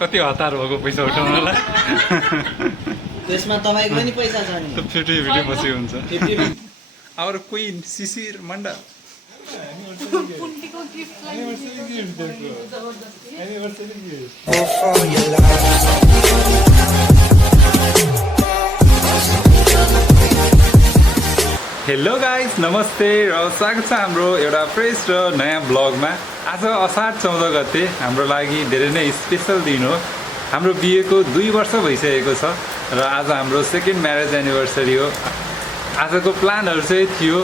कति हतार भएको पैसा उठाउनलाई त्यसमा तपाईको पनि पैसा छ नि 50 भिडियो पछि हुन्छ our queen Shishir Mandal hello guys नमस्ते र स्वागत छ हाम्रो एउटा फ्रेस र नयाँ ब्लगमा। आज असार 14 गते हाम्रो लागि धेरै नै स्पेशल दिन हो। हाम्रो बिहेको 2 वर्ष भइसकेको छ र आज हाम्रो सेकेन्ड म्यारेज एनिभर्सरी हो। आजको प्लानहरू चाहिँ थियो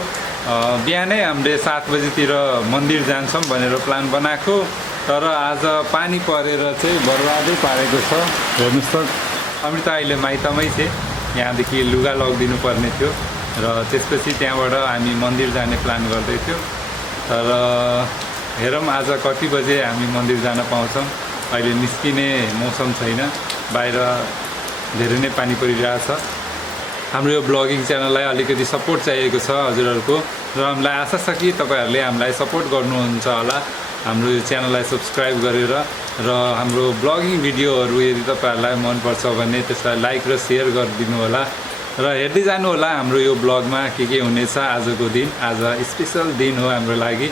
बिहानै हामीले 7 बजेतिर मन्दिर जान्छौँ भनेर प्लान बनाएको, तर आज पानी परेर चाहिँ बर्बादै पारेको छ। हेर्नुहोस् त, अमृता अहिले माइतमै थिए, यहाँदेखि लुगा लगिदिनु पर्ने थियो र त्यसपछि त्यहाँबाट हामी मन्दिर जाने प्लान गर्दै थियौँ। तर हेरौँ आज कति बजे हामी मन्दिर जान पाउँछौँ। अहिले निस्किने मौसम छैन, बाहिर धेरै नै पानी परिरहेछ। हाम्रो यो ब्लगिङ च्यानललाई अलिकति सपोर्ट चाहिएको छ हजुरहरूको, र हामीलाई आशा छ कि तपाईँहरूले हामीलाई सपोर्ट गर्नुहुन्छ होला। हाम्रो यो च्यानललाई सब्सक्राइब गरेर र हाम्रो ब्लगिङ भिडियोहरू यदि तपाईँहरूलाई मनपर्छ भने त्यसलाई लाइक र सेयर गरिदिनु होला र हेर्दै जानु होला हाम्रो यो ब्लगमा के हुनेछ आजको दिन। आज स्पेशल दिन हो हाम्रो लागि।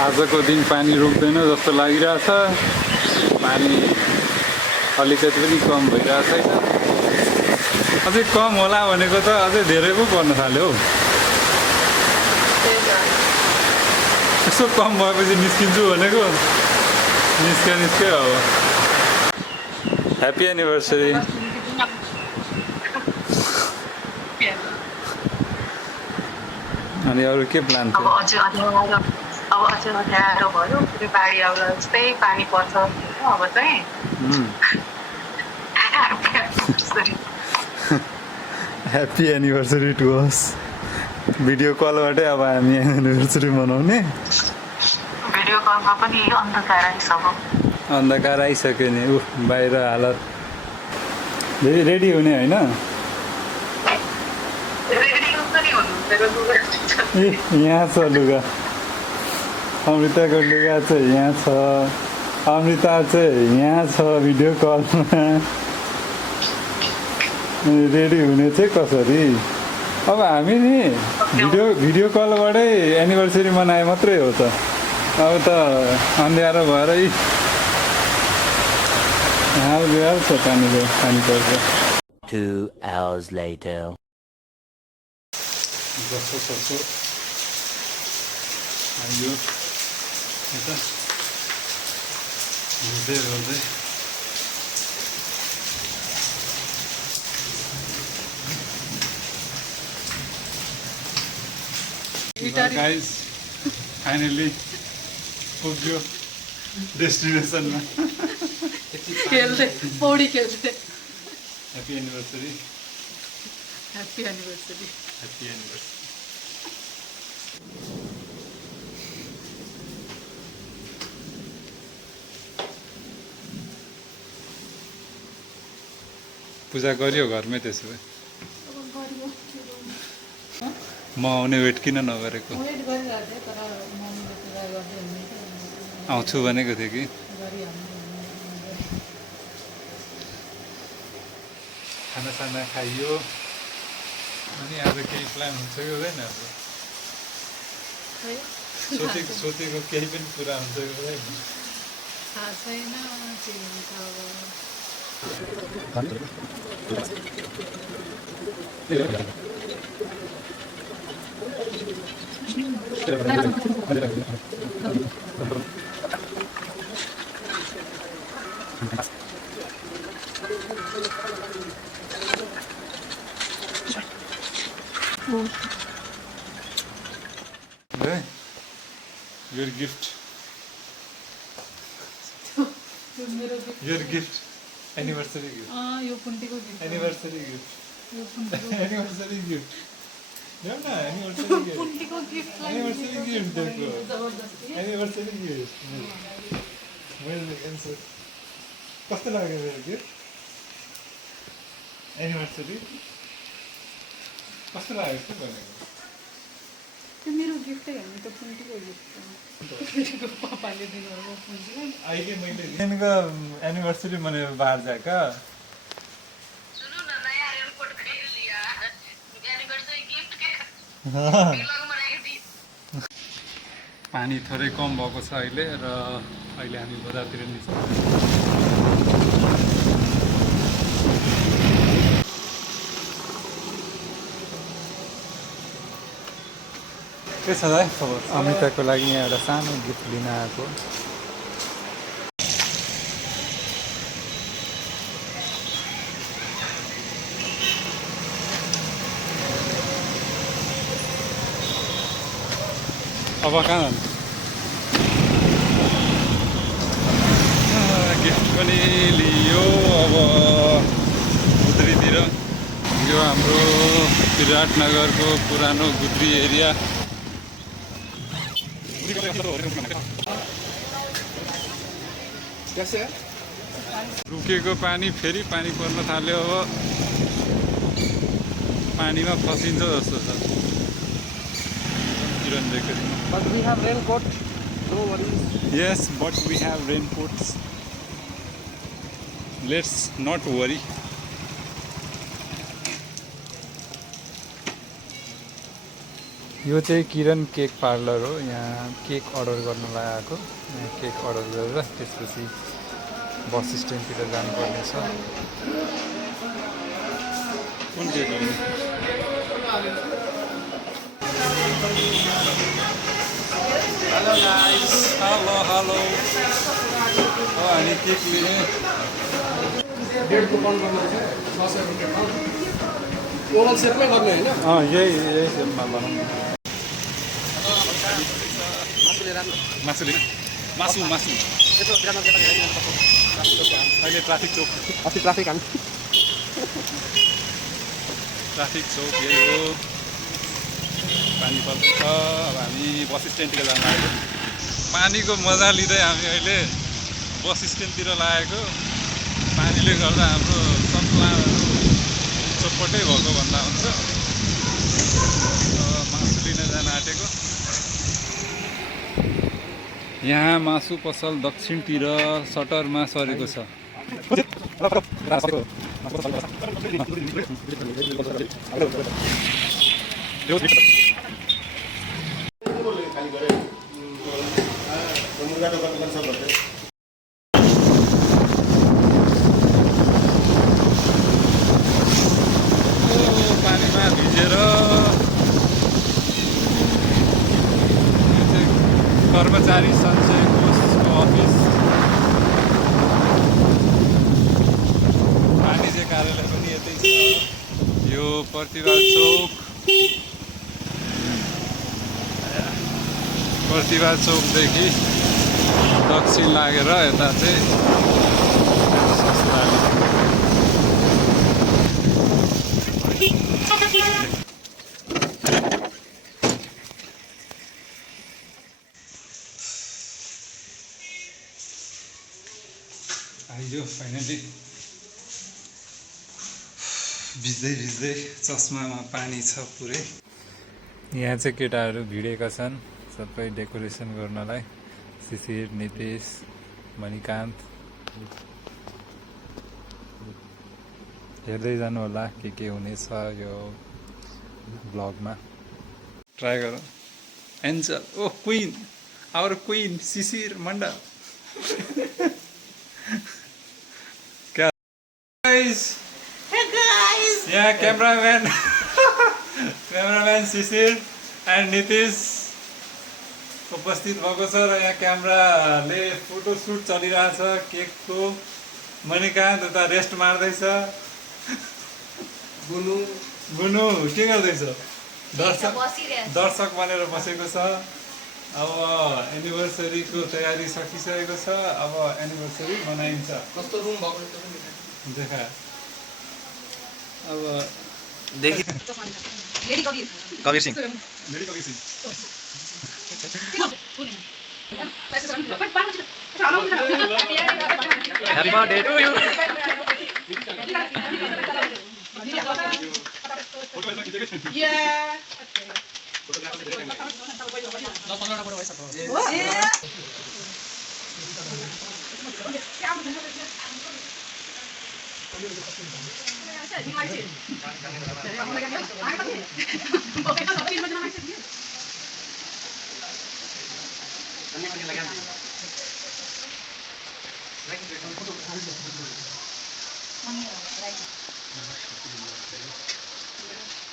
आजको दिन पानी रोक्दैन जस्तो लागिरहेछ, पानी अलिकति पनि कम भइरहेको छैन। अझै कम होला भनेको त अझै धेरै पो पर्न थाल्यो हौ। यसो कम भएपछि निस्किन्छु भनेको निस्क्यो अब। Happy anniversary. अनि अरू के प्लान थियो? अब अझै अँध्यारो भयो, फेरि बाढी आउँदा जस्तै पानी पर्छ अब चाहिँ। Happy anniversary to us. Video कलबाटै अब हामी एनिभर्सरी मनाउने। भिडियो कलमा पनि अन्धकार आइसक्यो नि। बाहिर हालत रेडी हुने होइन। ए यहाँ छ लुगा, अमृताको लुगा चाहिँ यहाँ छ, अमृता चाहिँ यहाँ छ भिडियो कलमा। रेडी हुने चाहिँ कसरी? अब हामी नि भिडियो कलबाटै एनिभर्सरी मनाए मात्रै हो त। अब त अँध्यारो भएर हाल बिहाल छ, पानी पर्छ। 2 hours later. जसो आयो यता हिँड्दै गाइस फाइनली पुग्यो डेस्टिनेसनमा। खेल्दै पौडी खेल्दै। Happy anniversary. Happy anniversary. Happy anniversary. पूजा गरियो घरमै? त्यसो भए म आउने वेट किन नगरेको? आउँछु भनेको थिएँ कि। खानासाना खाइयो अनि आज केही प्लान हुन्छ कि हुँदैन? सोचेको केही पनि कुरा हुन्छ कि हुँदैन? थाहा छैन के हुन्छ Your gift. Your gift. Anniversary gift. यो पुन्टीको गिफ्ट। Anniversary gift. यो पुन्टीको Anniversary gift. ल्याउ न anniversary gift. पुन्टीको गिफ्ट। Anniversary gift देखो. जबरदस्ती। Anniversary gift. Where is the answer? कस्तो लाग्यो मेरो गिफ्ट? Anniversary. कस्तो लाग्यो के भनेको त्यो मेरो गिफ्टै हो नि त पुन्टीको गिफ्ट पापाले दिनुभएको पुन्टीलाई अहिले मैले दिनको एनिभर्सरी मनाएर बाहिर जाए क्या सुन्नु न नयाँ रेनकोट खरीद लिया एनिभर्सरी गिफ्ट के लगमा राखेको पानी थोरै कम भएको छ अहिले र अहिले हामी बजारतिर निस्क्यौँ के छ दाइ खबर अमिताको लागि यहाँ एउटा सानो गिफ्ट लिन आएको अब कहाँ जानु गिफ्ट पनि लियो अब गुद्रीतिर यो हाम्रो विराटनगरको पुरानो गुद्री एरिया रुकेको पानी फेरि पानी पर्न थाल्यो अब पानीमा फसिन्छ जस्तो छ किरण बेकरीमा But we have raincoat. No worries. Yes, but we have raincoats. Let's not worry. यो चाहिँ किरण केक पार्लर हो यहाँ केक अर्डर गर्नलाई आएको यहाँ केक अर्डर गरेर त्यसपछि बस स्ट्यान्डतिर जानुपर्ने छ कुन केक लिने हेलो गाइस हेलो हेलो हामी केक लिने डेढको कल गर्नुपर्छ 600 रुपियाँ ओभल सेटमै गर्ने होइन यही सेपमा बनाउनु मासु लिन मासु मासु अहिले ट्राफिक चौक अस्ति ट्राफिक हामी ट्राफिक चौक यही हो पानी पर्छ अब हामी बस स्ट्यान्डतिर जान लागेको पानीको मजा लिँदै हामी अहिले बस स्ट्यान्डतिर लागेको पानीले गर्दा हाम्रो सप्लाहरू चटपटै भएको भन्दा हुन्छ मासु लिन जान आँटेको यहाँ मासु पसल दक्षिणतिर सटरमा सरेको छ पानीमा भिजेर कर्मचारी सञ्चय कोषको अफिस वाणिज्य कार्यालय पनि यतै छ यो प्रतिभा चौक प्रतिभा चौकदेखि दक्षिण लागेर यता चाहिँ आइयो फाइनली भिज्दै भिज्दै चस्मामा पानी छ पुरै यहाँ चाहिँ केटाहरू भिडेका छन् सबै डेकोरेसन गर्नलाई शिशिर नितेश मणिकान्त हेर्दै जानु होला के हुनेछ यो ब्लगमा ट्राई गरौँ angel o queen our queen Shishir Mandal Guys, Hey guys! यहाँ cameraman शिशिर एन्ड नितिश उपस्थित भएको छ र यहाँ क्यामेराले फोटो सुट चलिरहेछ केकको मणिकान्त उता रेस्ट मार्दैछ गुनु के गर्दैछ दर्शक बनेर बसेको छ अब एनिभर्सरीको तयारी सकिसकेको छ अब एनिभर्सरी मनाइन्छ कस्तो रुम भएको देखा अब देखि Kabir Singh Happy birthday to you.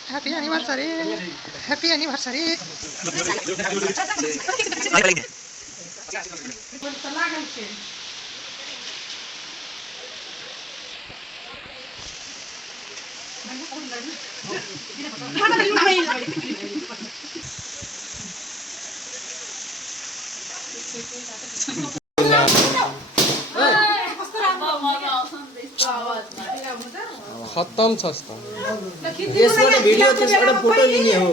Happy anniversary! Happy anniversary! खत्तम छ त यसबाट भिडियो त्यसबाट फोटो लिने हो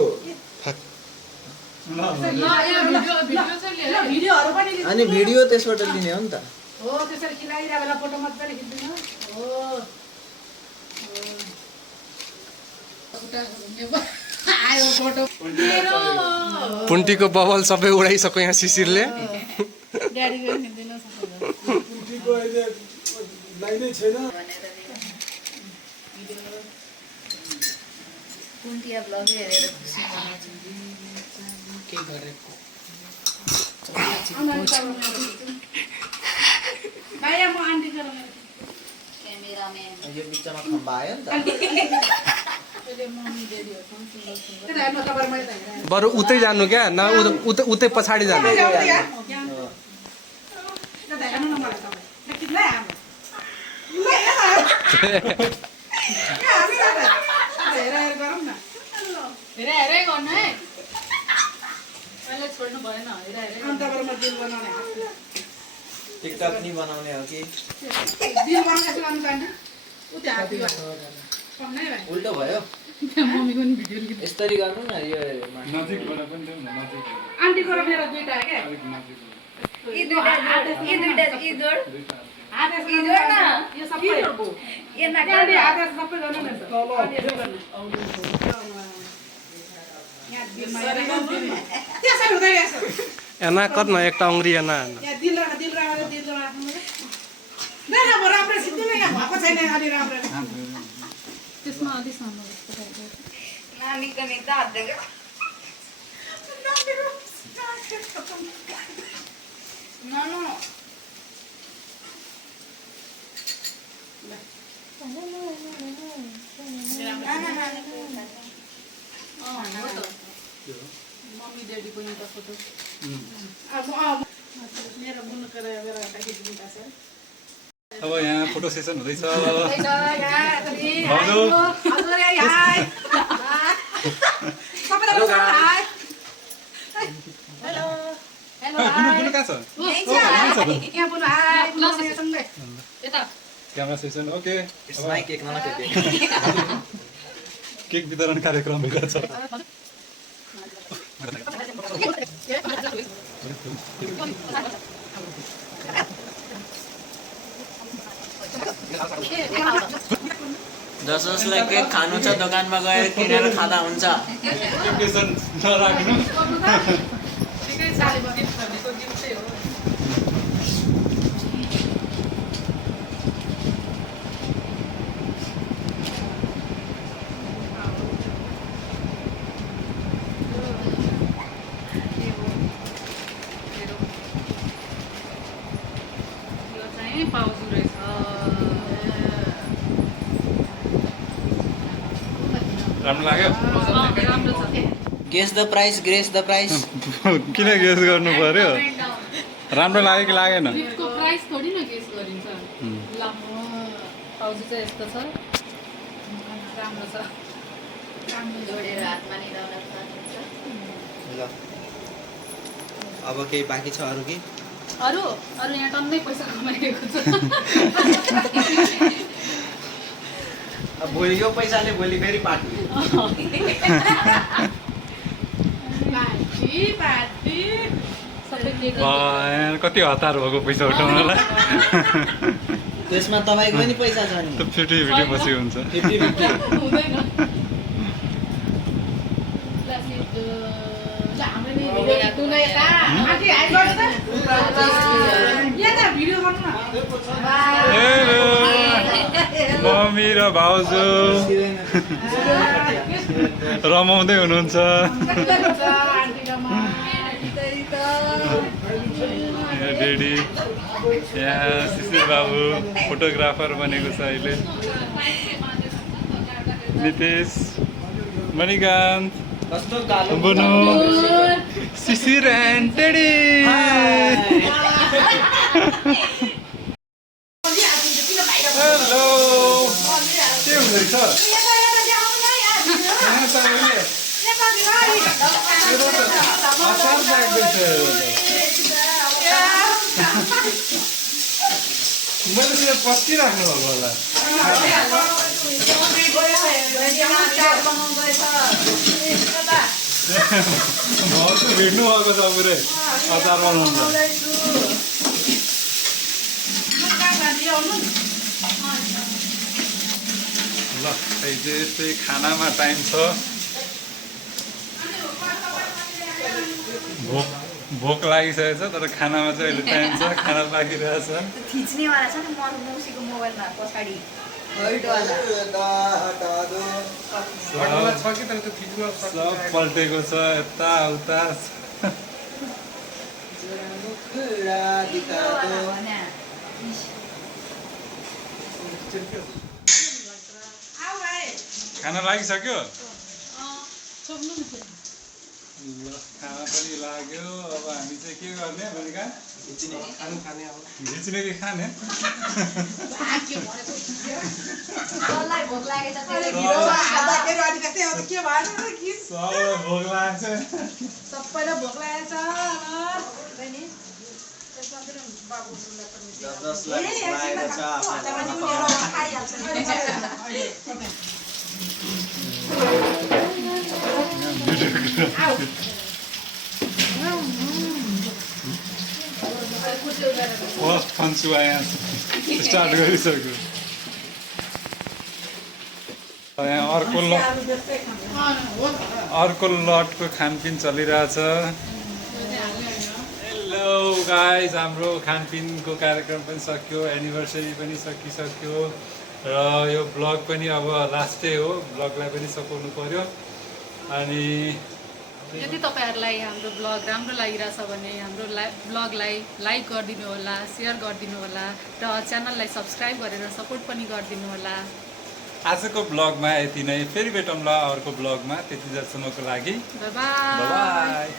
अनि भिडियो त्यसबाट लिने हो नि त हो त्यसरी खिलाइरा बेला फोटो मजाले खिच्दिनु हो आयो फोटो पुन्टीको बबल सबै उडाइसक्यो यहाँ शिशिरले ड्याडीको खिच्दिनु पुन्टीको अहिले लाइनै छैन कुन्टिया ब्लग हेरेर खुसी मनाउँछु के गरेको भाइया म आन्टी गरौँ क्यामेराम्यान यो बिचमा खम्बा आयो नि त बरु उतै जानु क्या न उतै पछाडि जानु हेरे गर्नु है अहिले छोड्नु भएन हेरे टिकटक नि बनाउने हो कि उल्टो भयो मम्मीको नि भिडियो यसरी गर्नु न यो नजिकबाट पनि देऊ न नजिक आन्टीको र मेरो दुईटा क्या अलिक नजिक यी दुईटा यी जोड आदेश यी जोड न यो सबै यो आदेश सबै गर्नु न त्यसरी हुँदै रहेछ एना कत न एकटा अङ्ग्री एना यहाँ दिल राख्नु राम्रो सिक्नु यहाँ भएको छैन अलि राम्रो त्यसमा अलि सामान नानीको नि दाँत देख्यो नानु मम्मी ड्याडीको एउटा फोटो मेरो बुनु गरेर खिचिदिँदा छ अब यहाँ फोटो सेसन हुँदैछ बुनु कहाँ छ क्यामेरा सेसन ओके केक न केक वितरण कार्यक्रम भइरहेछ जसलाई केक खानु छ दोकानमा गएर किनेर खाँदा हुन्छ एक्सपेक्टेसन नराख्नु ठिकै साले गिफ्ट भनेको गिफ्टै हो यो चाहिँ पाउजु रहेछ राम्रो लाग्यो राम्रो छ guess the price grace the price किन गेस गर्नु पर्यो राम्रो लाग्यो कि लागेन गिफ्टको प्राइस थोडी न गेस गरिन्छ लामो पाउजु चाहिँ यस्तो छ राम्रो छ राम्रो जोडेर हातमा नि लाउन सकिन्छ ल अब केही बाँकी छ अरू कि अरू यहाँ टन्नै पैसा कमाइएको छ अब भोलि यो पैसाले भोलि फेरि पार्टी पार्टी सबै केक कति हतार भएको पैसा उठाउनलाई त्यसमा तपाईँको पनि पैसा छ नि त 50-50 पछि हुन्छ 50-50 हुँदैन मम्मी र भाउजू रमाउँदै हुनुहुन्छ। डेडी यहाँ शिशिर बाबु फोटोग्राफर बनेको छ अहिले। नितेश, मणिकान्त, बुनु, शिशिर एन्ड डेडी। हेलो, के हुँदैछ? असार लाग्दैछ। मैले चाहिँ पस्किराख्नु भएको होला। घरको भिड्नु भएको छ पुरै अचार बनाउँदा। ल यस्तै खानामा टाइम छ। भोक लागिसकेको छ तर खानामा चाहिँ अहिले टाइम छ। खाना पाकिरहेछ। खिच्नेवाला छ नि मौसीको मोबाइलमा पछाडि सब पल्टेको छ यता उता। खाना लागिसक्यो? ल खाना पनि लाग्यो। अब हामी चाहिँ के गर्ने भनेका? घिच्ने कि खाने? सबलाई भोक लागेको छ। सबैलाई भोक लागेको छ। फर्स्ट खन्चुवा यहाँ स्टार्ट गरिसक्यो। यहाँ अर्को लटको खानपिन चलिरहेछ। हेलो गाइज, हाम्रो खानपिनको कार्यक्रम पनि सक्यो, एनिभर्सरी पनि सकिसक्यो र यो ब्लग पनि अब लास्टै हो। ब्लगलाई पनि सघाउनु पर्यो। अनि यदि तपाईँहरूलाई हाम्रो ब्लग राम्रो लागिरहेछ भने हाम्रो ब्लगलाई लाइक गरिदिनु होला, सेयर गरिदिनु होला र च्यानललाई सब्सक्राइब गरेर सपोर्ट पनि गरिदिनु होला। आजको ब्लगमा यति नै। फेरि भेटौँला अर्को ब्लगमा। त्यति जेलसम्मको लागि बाई बाई।